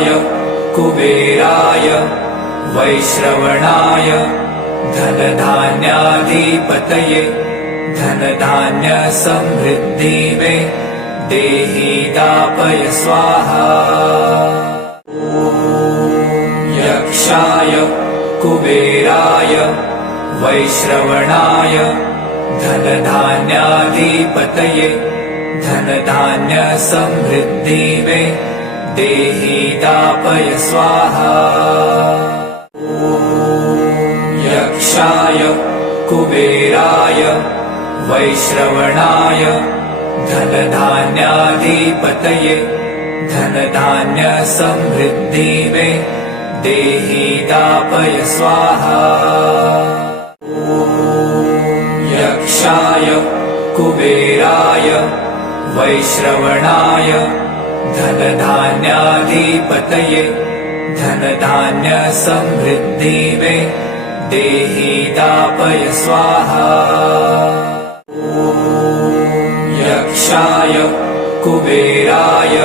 यक्षाय कुबेराय वैश्रवणाय धनधान्याधिपतये धनधान्यसमृद्धि मे देहि दापय स्वाहा। यक्षाय कुबेराय वैश्रवणाय धनधान्याधिपतये धनधान्यसमृद्धि मे देहि दापय स्वाहा। यक्षाय कुबेराय वैश्रवणाय धनधान्याधिपतये धनधान्यसमृद्धि मे देहि दापय स्वाहा। यक्षाय कुबेराय वैश्रवणाय धनधान्याधिपतये धनधान्यसमृद्धि मे देहि दापय स्वाहा। यक्षाय कुबेराय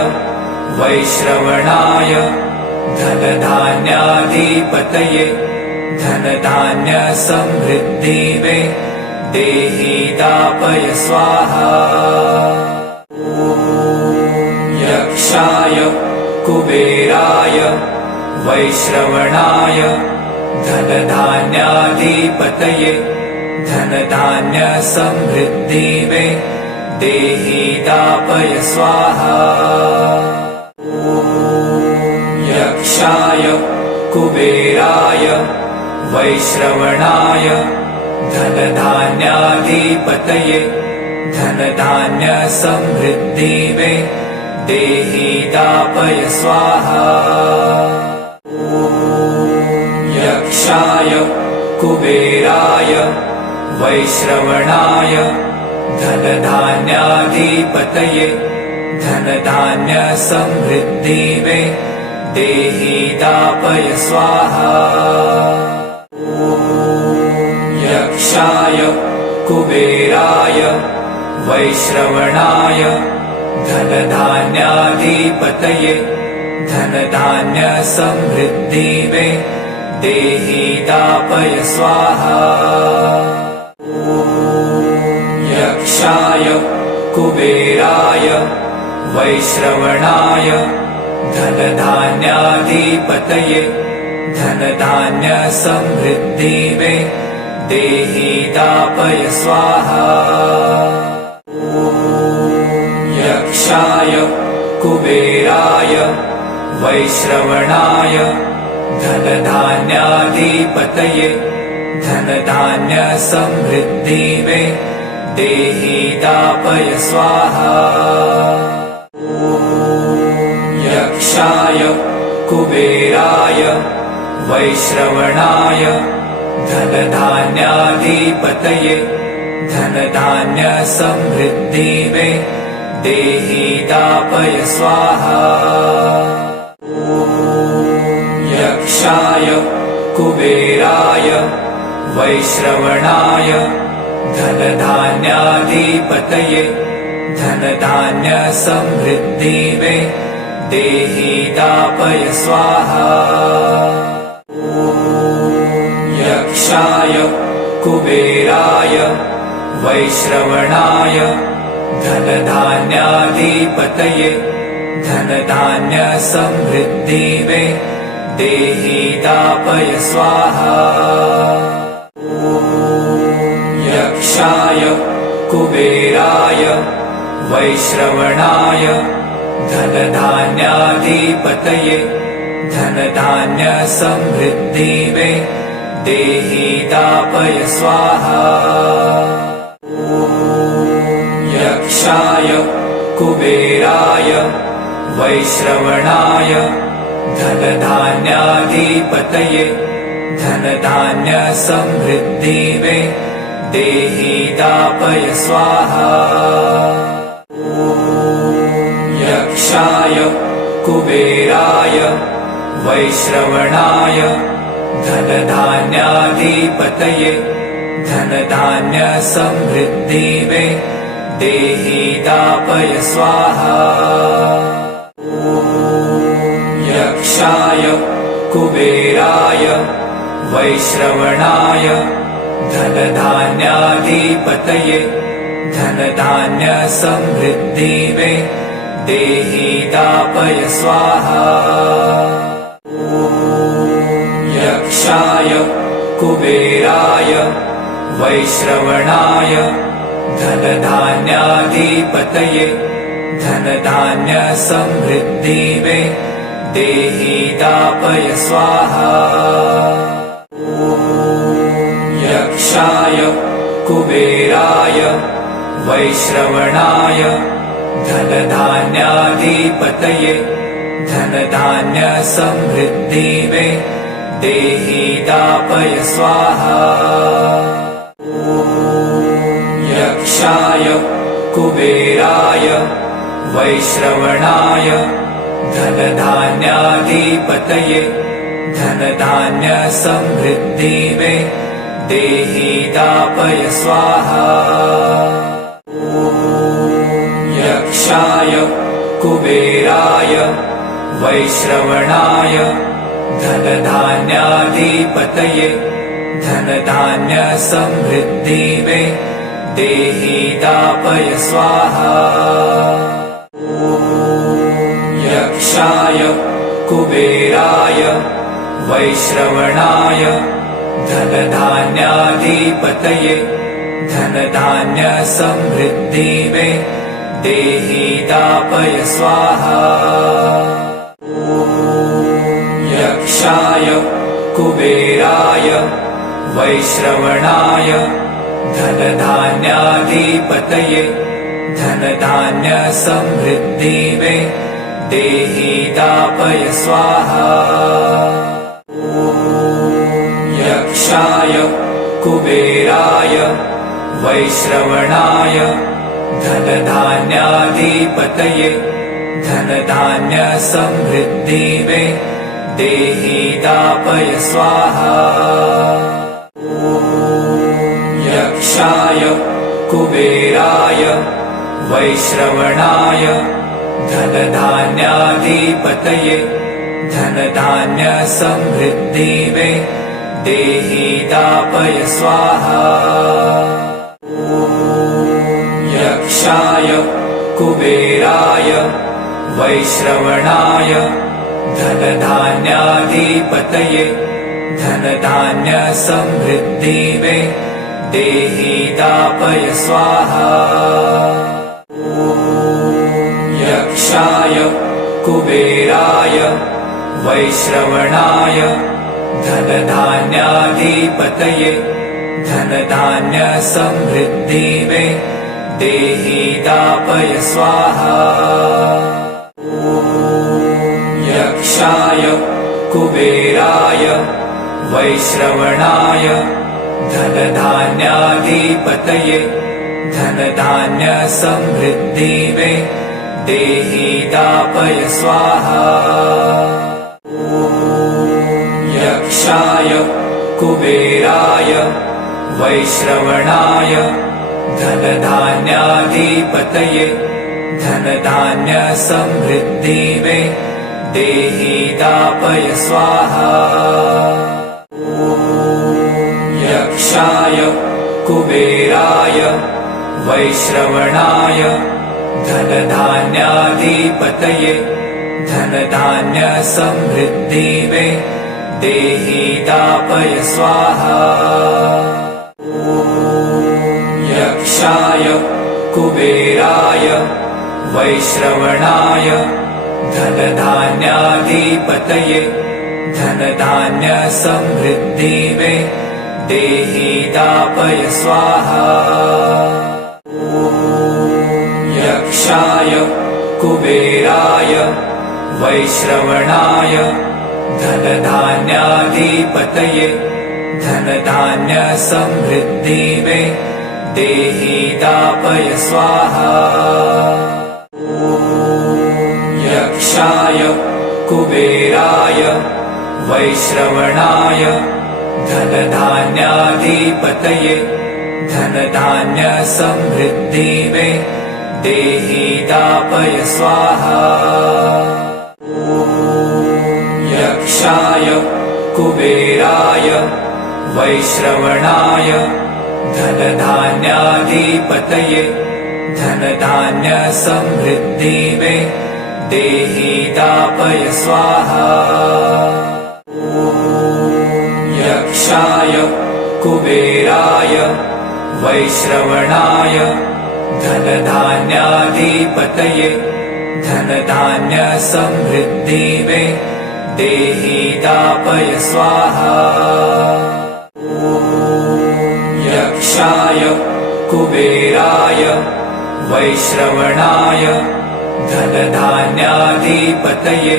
वैश्रवणाय धनधान्याधिपतये धनधान्यसमृद्धि मे देहि दापय स्वाहा। यक्षाय कुबेराय वैश्रवणाय धनधान्याधिपतये धनधान्यसमृद्धि मे देहि दापय स्वाहा। यक्षाय कुबेराय वैश्रवणाय धनधान्याधिपतये धनधान्यसमृद्धि मे देहि दापय स्वाहा। यक्षाय कुबेराय वैश्रवणाय धनधान्याधिपतये धनधान्यसमृद्धि मे देहि दापय स्वाहा। यक्षाय कुबेराय वैश्रवणाय धनधान्याधिपतये धनधान्यसमृद्धि मे देहि दापय स्वाहा। यक्षाय कुबेराय वैश्रवणाय धनधान्याधिपतये धनधान्यसमृद्धि मे देहि दापय स्वाहा। यक्षाय कुबेराय वैश्रवणाय धनधान्याधिपतये धनधान्यसमृद्धि मे देहि दापय स्वाहा। यक्षाय कुबेराय वैश्रवणाय धनधान्याधिपतये धनधान्यसमृद्धि मे देहि दापय स्वाहा। यक्षाय कुबेराय वैश्रवणाय धनधान्याधिपतये धनधान्यसमृद्धि मे देहि दापय स्वाहा। यक्षाय कुबेराय वैश्रवणाय धनधान्याधिपतये धनधान्यसमृद्धि मे देहि दापय स्वाहा। यक्षाय कुबेराय वैश्रवणाय धनधान्याधिपतये धनधान्यसमृद्धि मे देहि दापय स्वाहा। यक्षाय कुबेराय वैश्रवणाय धनधान्याधिपतये धनधान्यसमृद्धि मे देहि दापय स्वाहा। यक्षाय कुबेराय वैश्रवणाय धनधान्याधिपतये धनधान्यसमृद्धि मे देहि दापय स्वाहा। कुबेराय वैश्रवणाय धनधान्याधिपतये धनधान्यसमृद्धि मे देहि दापय स्वाहा। यक्षाय कुबेराय वैश्रवणाय धनधान्याधिपतये धनधान्यसमृद्धि मे देहि दापय स्वाहा। यक्षाय कुबेराय वैश्रवणाय धनधान्याधिपतये धनधान्यसमृद्धि मे देहि दापय स्वाहा। यक्षाय कुबेराय वैश्रवणाय धनधान्याधिपतये धनधान्यसमृद्धि मे देहि दापय स्वाहा। यक्षाय कुबेराय वैश्रवणाय धनधान्याधिपतये धनधान्यसमृद्धि मे देहि दापय स्वाहा। यक्षाय कुबेराय वैश्रवणाय धनधान्याधिपतये धनधान्यसमृद्धि मे देहि दापय स्वाहा। यक्षाय कुबेराय वैश्रवणाय धनधान्याधिपतये धनधान्यसमृद्धि मे देहि दापय स्वाहा। यक्षाय कुबेराय वैश्रवणाय धनधान्याधिपतये धनधान्यसमृद्धि मे देहि दापय स्वाहा। यक्षाय कुबेराय वैश्रवणाय धनधान्याधिपतये धनधान्यसमृद्धि मे देहि दापय स्वाहा। यक्षाय कुबेराय वैश्रवणाय धनधान्याधिपतये धनधान्यसमृद्धि मे देहि दापय स्वाहा। यक्षाय कुबेराय वैश्रवणाय धनधान्याधिपतये धनधान्यसमृद्धि मे देहि दापय स्वाहा। यक्षाय कुबेराय वैश्रवणाय धनधान्याधिपतये धनधान्यसमृद्धि मे देहि दापय स्वाहा। यक्षाय कुबेराय वैश्रवणाय धनधान्याधिपतये धनधान्यसमृद्धि मे देहि दापय स्वाहा। यक्षाय कुबेराय वैश्रवणाय धनधान्याधिपतये धनधान्यसमृद्धि मे देहि दापय स्वाहा। यक्षाय कुबेराय वैश्रवणाय धनधान्याधिपतये धनधान्यसमृद्धि मे देहि दापय स्वाहा। यक्षाय कुबेराय वैश्रवणाय धनधान्याधिपतये धनधान्यसमृद्धि मे देहि दापय स्वाहा। यक्षाय कुबेराय वैश्रवणाय धनधान्याधिपतये धनधान्यसमृद्धि मे देहि दापय स्वाहा। यक्षाय कुबेराय वैश्रवणाय धनधान्याधिपतये धनधान्यसमृद्धि मे देहि दापय स्वाहा। यक्षाय कुबेराय वैश्रवणाय धनधान्याधिपतये धनधान्यसमृद्धि मे देहि दापय स्वाहा। यक्षाय कुबेराय वैश्रवणाय धनधान्याधिपतये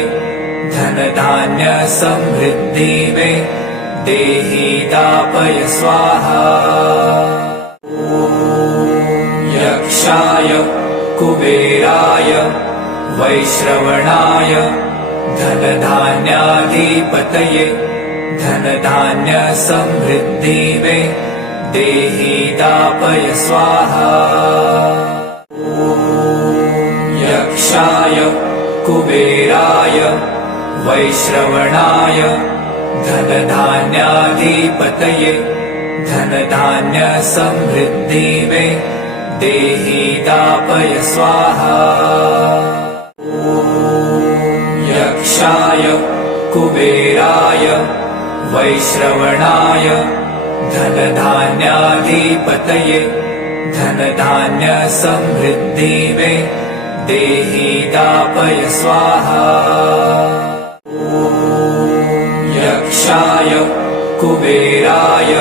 धनधान्यसमृद्धि मे देहि दापय स्वाहा। यक्षाय कुबेराय वैश्रवणाय धनधान्याधिपतये धनधान्यसमृद्धि मे देहि दापय स्वाहा। यक्षाय कुबेराय वैश्रवणाय धनधान्याधिपतये धनधान्यसमृद्धि मे देहि दापय स्वाहा। यक्षाय कुबेराय वैश्रवणाय धनधान्याधिपतये धनधान्यसमृद्धि मे देहि दापय स्वाहा। यक्षाय कुबेराय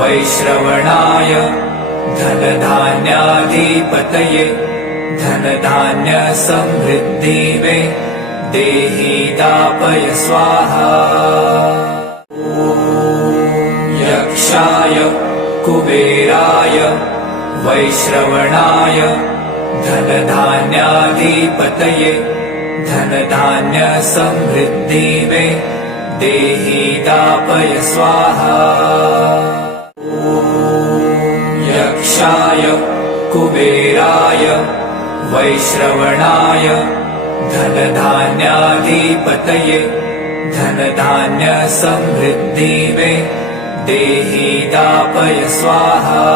वैश्रवणाय धनधान्याधिपतये धनधान्यसमृद्धि मे देहि दापय स्वाहा। यक्षाय कुबेराय वैश्रवणाय धनधान्याधिपतये धनधान्यसमृद्धि मे देहि दापय स्वाहा। यक्षाय कुबेराय वैश्रवणाय धनधान्याधिपतये धनधान्यसमृद्धि मे देहि दापय स्वाहा।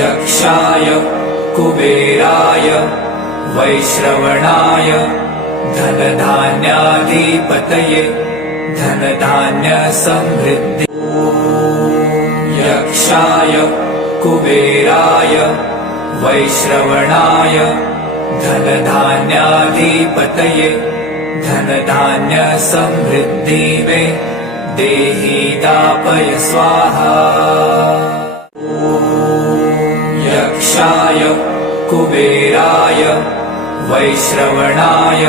यक्षाय कुबेराय वैश्रवणाय धनधान्याधिपतये धनधान्यसमृद्धि। यक्षाय कुबेराय वैश्रवणाय धनधान्याधिपतये धनधान्यसमृद्धि मे देहि दापय स्वाहा। यक्षाय कुबेराय वैश्रवणाय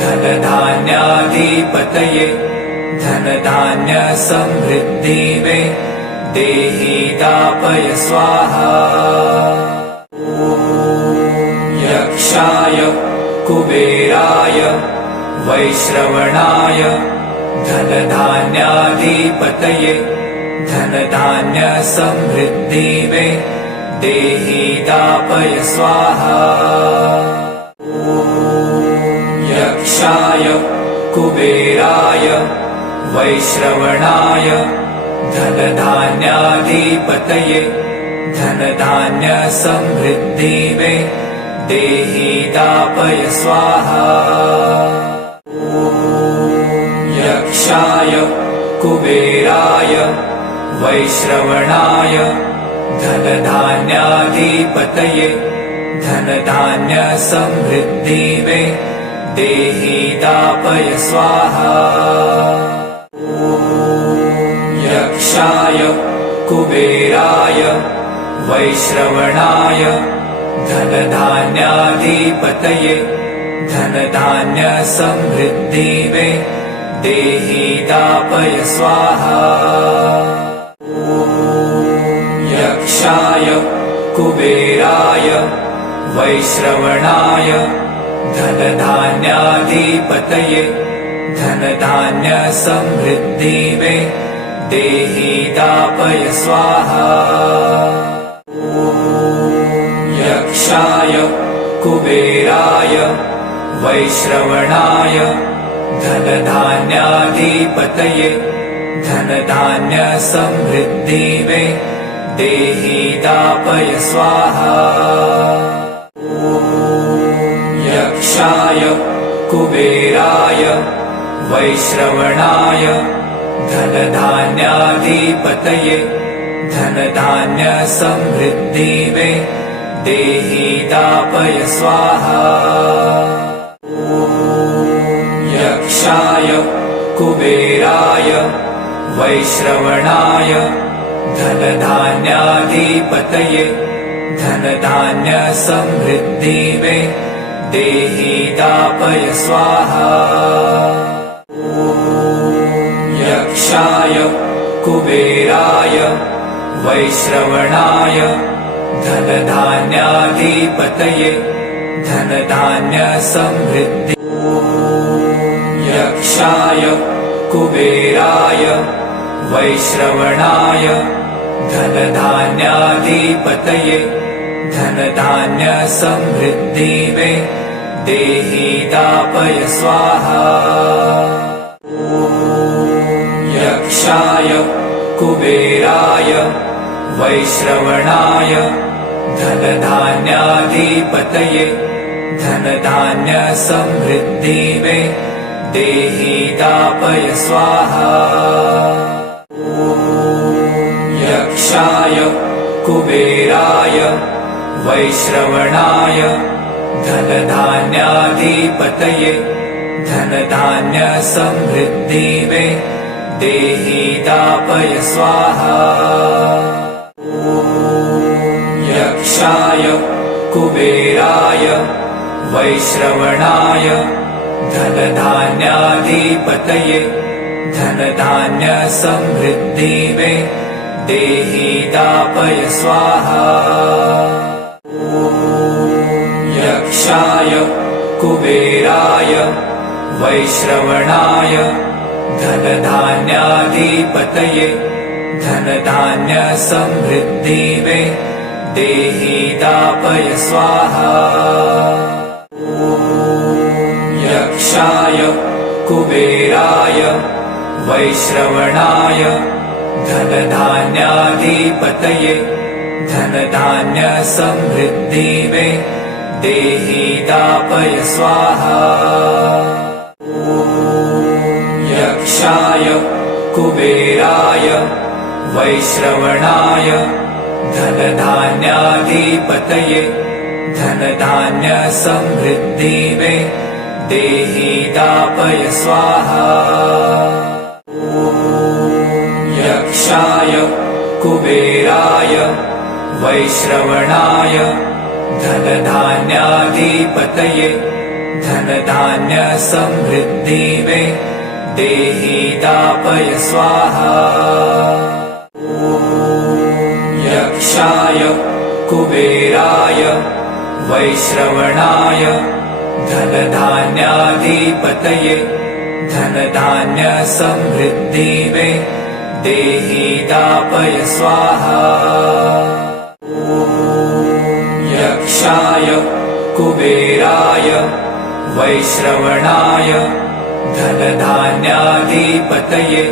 धनधान्याधिपतये धनधान्यसमृद्धि मे देहि दापय स्वाहा। यक्षाय कुबेराय वैश्रवणाय धनधान्याधिपतये धनधान्यसमृद्धि मे देहि दापय स्वाहा। यक्षाय कुबेराय वैश्रवणाय धनधान्याधिपतये धनधान्यसमृद्धि मे देहि दापय स्वाहा। यक्षाय कुबेराय वैश्रवणाय धनधान्याधिपतये धनधान्यसमृद्धि मे देहि दापय स्वाहा। यक्षाय कुबेराय वैश्रवणाय धनधान्याधिपतये धनधान्यसमृद्धि मे देहि दापय स्वाहा। यक्षाय कुबेराय वैश्रवणाय धनधान्याधिपतये धनधान्यसमृद्धि मे देहि दापय स्वाहा। यक्षाय कुबेराय वैश्रवणाय धनधान्याधिपतये धनधान्यसमृद्धि मे देहि दापय स्वाहा। यक्षाय कुबेराय वैश्रवणाय धनधान्याधिपतये धनधान्यसमृद्धि मे देहि दापय स्वाहा। यक्षाय कुबेराय वैश्रवणाय धनधान्याधिपतये धनधान्यसमृद्धि मे देहि दापय स्वाहा। यक्षाय कुबेराय वैश्रवणाय धनधान्याधिपतये धनधान्यसमृद्धि यक्षाय कुबेराय वैश्रवणाय धनधान्याधिपतये धनधान्यसमृद्धि मे देहि दापय स्वाहा। यक्षाय कुबेराय वैश्रवणाय धनधान्याधिपतये धनधान्यसमृद्धि मे देहि दापय स्वाहा। यक्षाय कुबेराय वैश्रवणाय धनधान्याधिपतये धनधान्यसमृद्धि मे देहि दापय स्वाहा। यक्षाय कुबेराय वैश्रवणाय धनधान्याधिपतये धनधान्यसमृद्धि मे देहि दापय स्वाहा। यक्षाय कुबेराय वैश्रवणाय धनधान्याधिपतये धनधान्यसमृद्धि मे देहि दापय स्वाहा। यक्षाय कुबेराय वैश्रवणाय धनधान्याधिपतये धनधान्यसमृद्धि मे देहि दापय स्वाहा। यक्षाय कुबेराय वैश्रवणाय धनधान्याधिपतये धनधान्यसमृद्धि मे देहि दापय स्वाहा। यक्षाय कुबेराय वैश्रवणाय धनधान्याधिपतये धनधान्यसमृद्धि मे देहि दापय स्वाहा। यक्षाय कुबेराय वैश्रवणाय धनधान्याधिपतये धनधान्यसमृद्धि मे देहि दापय स्वाहा। यक्षाय कुबेराय वैश्रवणाय धनधान्याधिपतये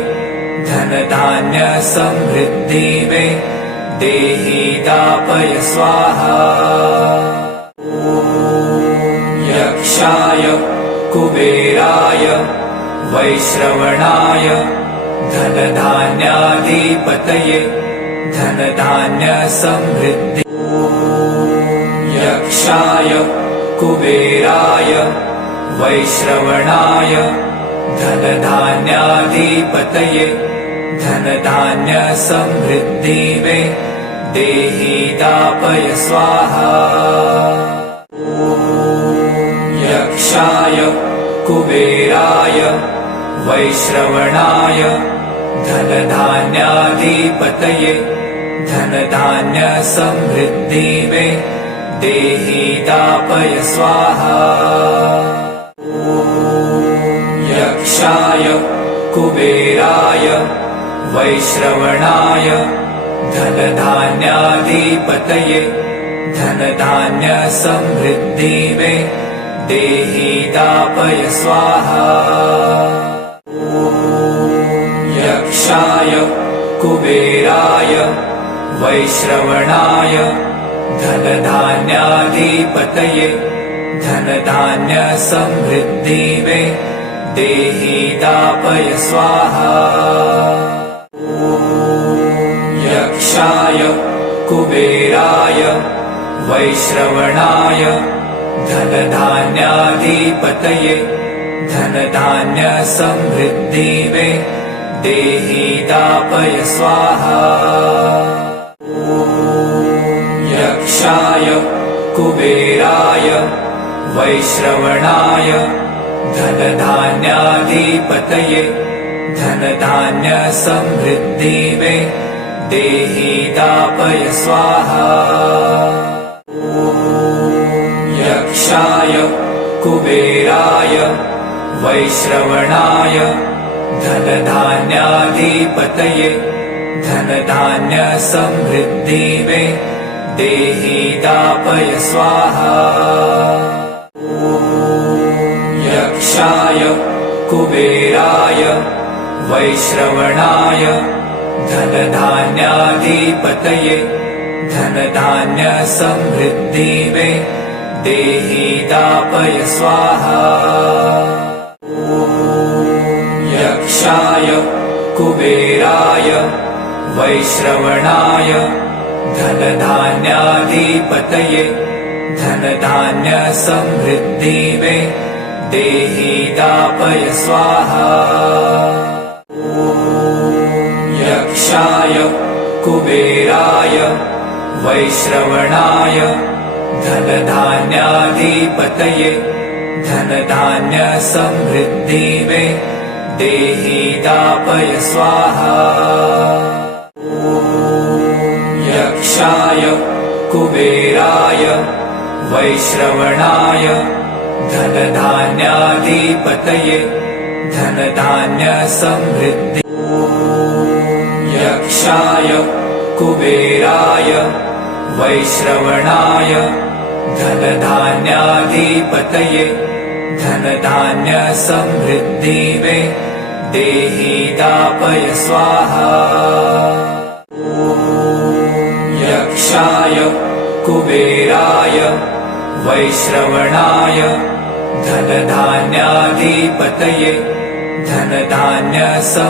धनधान्यसमृद्धि मे देहि दापय स्वाहा। यक्षाय कुबेराय वैश्रवणाय धनधान्याधिपतये धनधान्यसमृद्धि यक्षाय कुबेराय वैश्रवणाय धनधान्याधिपतये धनधान्यसमृद्धि मे देहि दापय स्वाहा। यक्षाय कुबेराय वैश्रवणाय धनधान्याधिपतये धनधान्यसमृद्धि मे देहि दापय स्वाहा। यक्षाय कुबेराय वैश्रवणाय धनधान्याधिपतये धनधान्यसमृद्धि मे देहि दापय स्वाहा। यक्षाय कुबेराय वैश्रवणाय धनधान्याधिपतये धनधान्यसमृद्धि मे देहि दापय स्वाहा। यक्षाय कुबेराय वैश्रवणाय धनधान्याधिपतये धनधान्यसमृद्धि मे देहि दापय स्वाहा। यक्षाय कुबेराय वैश्रवणाय धनधान्याधिपतये धनधान्यसमृद्धि मे देहि दापय स्वाहा। यक्षाय कुबेराय वैश्रवणाय धनधान्याधिपतये धनधान्यसमृद्धि मे देहि दापय स्वाहा। यक्षाय कुबेराय वैश्रवणाय धनधान्याधिपतये धनधान्यसमृद्धि मे देहि दापय स्वाहा। यक्षाय कुबेराय वैश्रवणाय धनधान्याधिपतये धनधान्यसमृद्धि मे देहि दापय स्वाहा। यक्षाय कुबेराय वैश्रवणाय धनधान्याधिपतये धनधान्यसमृद्धि मे देहि दापय स्वाहा। यक्षाय कुबेराय वैश्रवणाय धनधान्याधिपतये धनधान्यसमृद्धि। यक्षाय कुबेराय वैश्रवणाय धनधान्याधिपतये धनधान्यसमृद्धि मे देहि दापय स्वाहा। यक्षाय कुबेराय वैश्रवणाय धनधान्याधिपतये धनधान्यसमृद्धि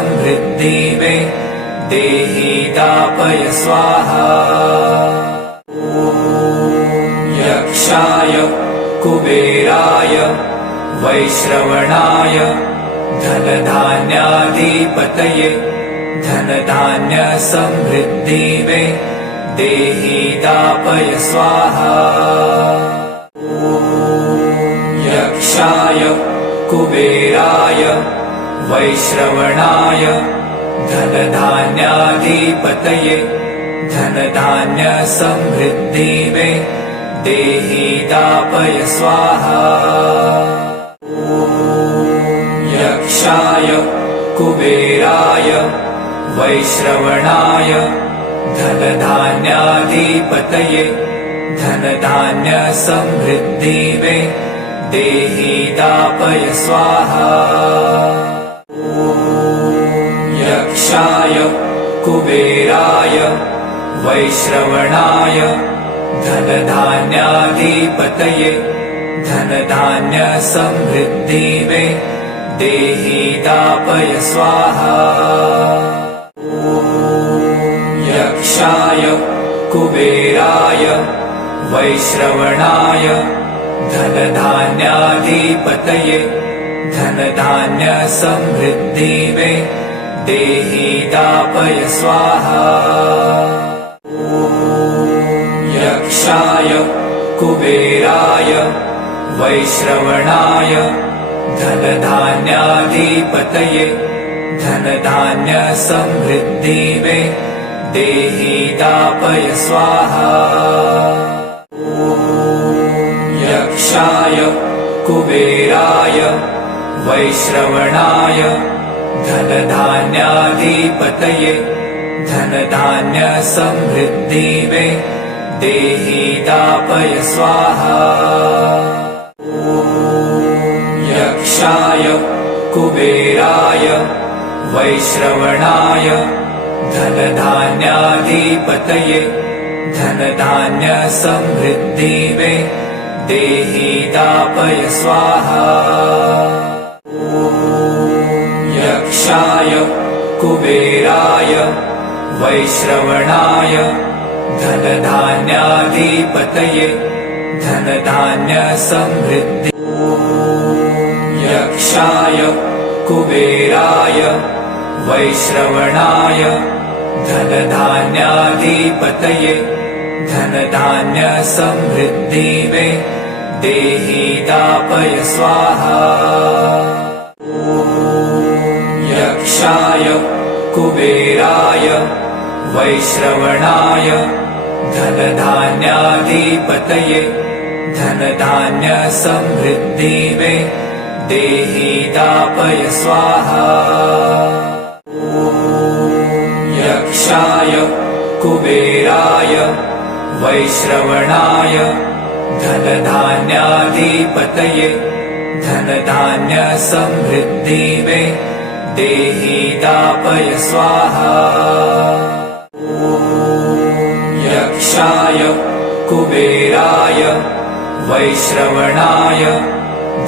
मे देहि दापय स्वाहा। यक्षाय कुबेराय वैश्रवणाय धनधान्याधिपतये धनधान्यसमृद्धि मे देहि दापय स्वाहा। यक्षाय कुबेराय वैश्रवणाय धनधान्याधिपतये धनधान्यसमृद्धि मे देहि दापय स्वाहा। यक्षाय कुबेराय वैश्रवणाय धनधान्याधिपतये धनधान्यसमृद्धि मे देहि दापय स्वाहा। यक्षाय कुबेराय वैश्रवणाय धनधान्याधिपतये धनधान्यसमृद्धि मे देहि दापय स्वाहा। यक्षाय कुबेराय वैश्रवणाय धनधान्याधिपतये धनधान्यसमृद्धि मे देहि दापय स्वाहा। यक्षाय कुबेराय वैश्रवणाय धनधान्याधिपतये धनधान्यसमृद्धि मे देहि दापय स्वाहा। यक्षाय कुबेराय वैश्रवणाय धनधान्याधिपतये धनधान्यसमृद्धि मे देहि दापय स्वाहा। यक्षाय कुबेराय वैश्रवणाय धनधान्याधिपतये धनधान्यसमृद्धिवे देहि दापय स्वाहा। यक्षाय कुबेराय वैश्रवणाय धनधान्याधिपतये धनधान्यसमृद्धि। यक्षाय कुबेराय वैश्रवणाय धनधान्याधिपतये धनधान्यसमृद्धिवे देहि दापय स्वाहा। यक्षाय कुबेराय वैश्रवणाय धनधान्याधिपतये धनधान्यसमृद्धिवे देहि दापय स्वाहा। यक्षाय कुबेराय वैश्रवणाय धनधान्याधिपतये धनधान्यसमृद्धिवे देहि दापय स्वाहा। यक्षाय कुबेराय वैश्रवणाय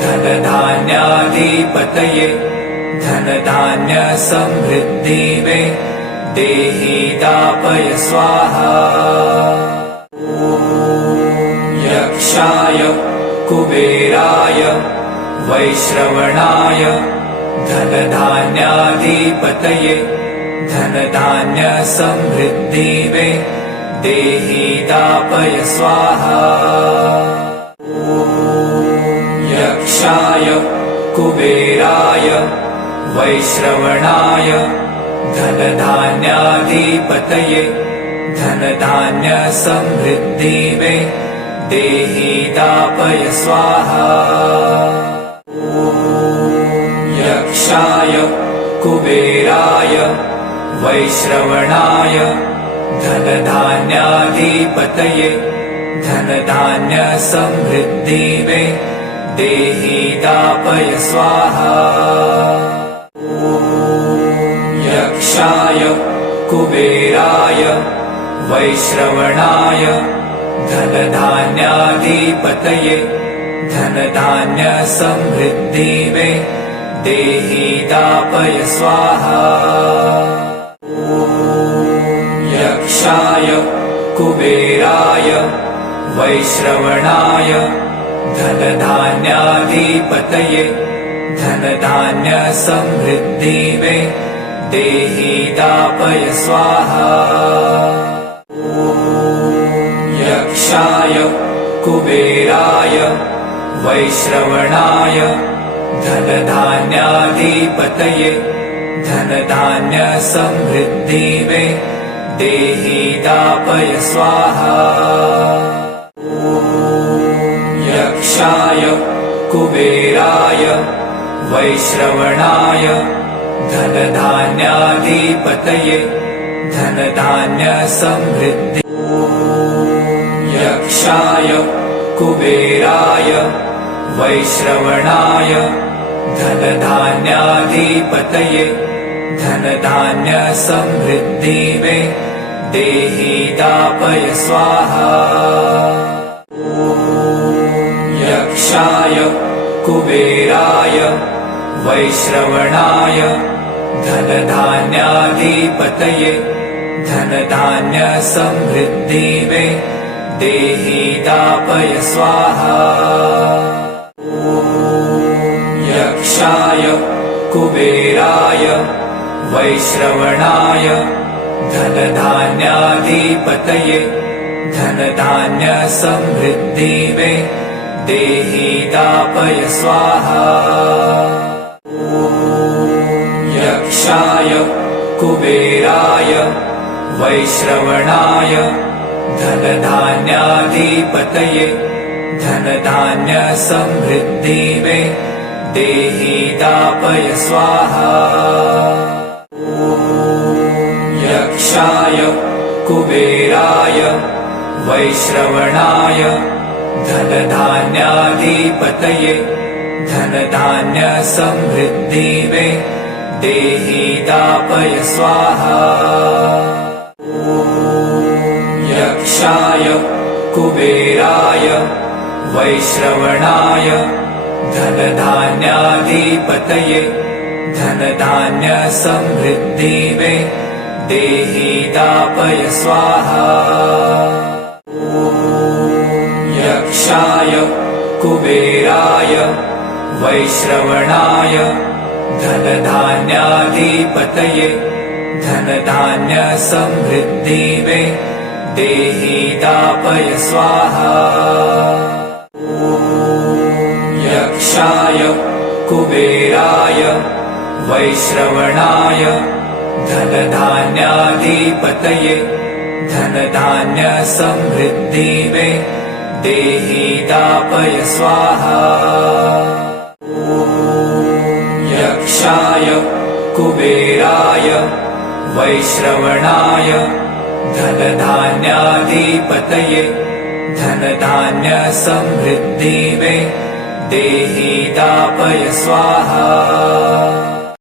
धनधान्याधिपतये धनधान्यसमृद्धिवे देहि दापय स्वाहा। यक्षाय कुबेराय वैश्रवणाय धनधान्याधिपतये धनधान्यसमृद्धिवे देहि दापय स्वाहा। यक्षाय कुबेराय वैश्रवणाय धनधान्याधिपतये धनधान्यसमृद्धिवे देहि दापय स्वाहा। यक्षाय कुबेराय वैश्रवणाय धनधान्याधिपतये धनधान्यसमृद्धिवे देहि दापय स्वाहा। यक्षाय कुबेराय वैश्रवणाय धनधान्याधिपतये धनधान्यसमृद्धिवे देहि दापय स्वाहा। यक्षाय कुबेराय वैश्रवणाय धनधान्याधिपतये धनधान्यसमृद्धिवे देहि दापय स्वाहा। यक्षाय कुबेराय वैश्रवणाय धनधान्याधिपतये धनधान्यसमृद्धिवे देहि दापय स्वाहा। यक्षाय कुबेराय वैश्रवणाय धनधान्याधिपतये धनधान्यसमृद्धि। यक्षाय कुबेराय वैश्रवणाय धनधान्याधिपतये धनधान्यसमृद्धिवे देहि दापय स्वाहा। यक्षाय कुबेराय वैश्रवणाय धनधान्याधिपतये धनधान्यसमृद्धिवे देहि दापय स्वाहा। यक्षाय कुबेराय वैश्रवणाय धनधान्याधिपतये धनधान्यसमृद्धिवे देहि दापय स्वाहा। यक्षाय कुबेराय वैश्रवणाय धनधान्याधिपतये धनधान्यसमृद्धिवे देहि दापय स्वाहा। यक्षाय कुबेराय वैश्रवणाय धनधान्याधिपतये धन धान्य समृद्धि में देहि दापय स्वाहा। यक्षाय कुबेराय वैश्रवणाय धनधान्याधिपतये धनधान्य समृद्धि में देहि दापय स्वाहा। यक्षाय कुबेराय वैश्रवणाय धनधान्याधिपतये धनधान्य समृद्धि में देहि दापय स्वाहा। यक्षाय कुबेराय वैश्रवणाय धनधान्याधिपतये धनधान्य समृद्धि में देहि दापय स्वाहा। यक्षाय कुबेराय वैश्रवणाय धनधान्याधिपतये धनधान्य समृद्धि में देहि दापय स्वाहा।